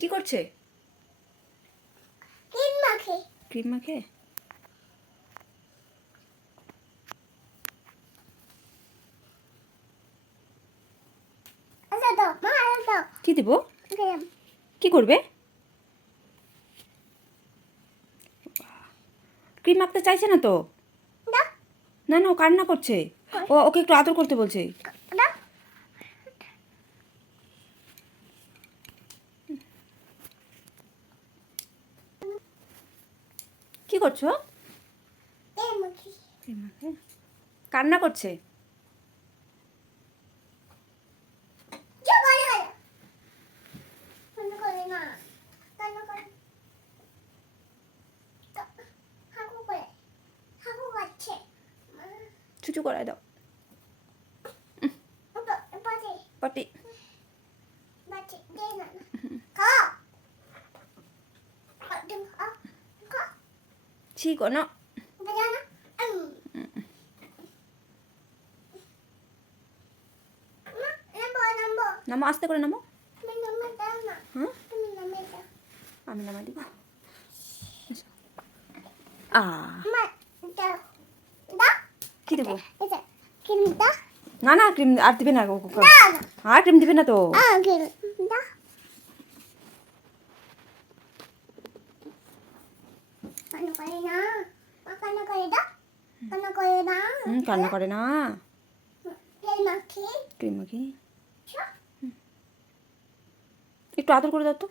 কি করছে? ক্রিম মাখে। ক্রিম মাখে? আচ্ছা দাও মা, আচ্ছা দাও। কি দিব? ক্রিম কি করবে? ক্রিম মাখতে চাইছে না তো। দাও না না, ও কান্না করছে। ওকে একটু আদর করতে বলছে। দাও। কি করছো? ক্রিম মাখি। ক্রিম মাখে? কান্না করছে। যা করে গেল। কান্না করে না, কান্না করে। হাগু করে, হাগু করছে। চুচু করায় দাও। বাজে পটি। বাজে দে না, খাও। তুমি খাও, খাও। ছি কোনো। বাজা না। নামবো নামবো। নামো, আস্তে করে নামো। তুমি নামে দাও না। হ্যাঁ, তুমি নামে দাও। আমি নামাই দিব। মা দাও দাও। কি দেবো? এটা ক্রিম দাও। না না, ক্রিম আর দিবে না। দাও না। আর ক্রিম দিবে না তো। ক্রিম দাও। কান্না করে না, মা কান্না করে দাও। কান্না করে না। কান্না করে না। ক্রিম মাখি। ক্রিম মাখি? একটু আদর করে দাও তো।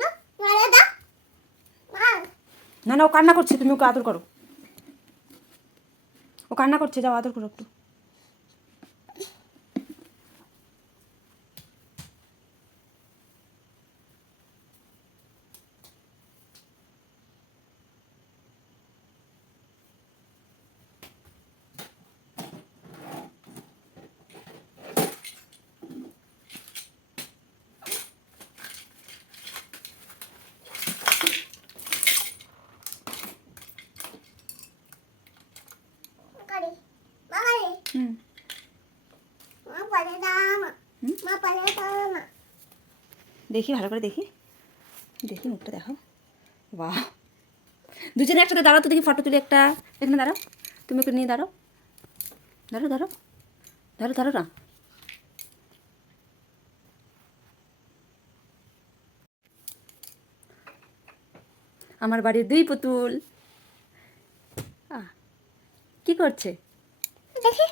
দাও মারা দাও। মা না না, ও কান্না করছে, তুমি ওকে আদর করো। ও কান্না করছে, যাও আদর করো একটু। করে মা করে হুম। মা পারে দাও না। হুম? মা পারে দাও না। দেখি, ভালো করে দেখি। দেখি মুখটা দেখো। বাহ, দুজনে একসাথে দাঁড়াও তো, দেখি ফটো তুলি একটা। এখানে দাঁড়াও, তুমি একটু নিয়ে দাঁড়াও। দাঁড়াও দাঁড়াও দাঁড়াও দাঁড়াও না। আমার বাড়ির দুই পুতুল কি করছে? দেখি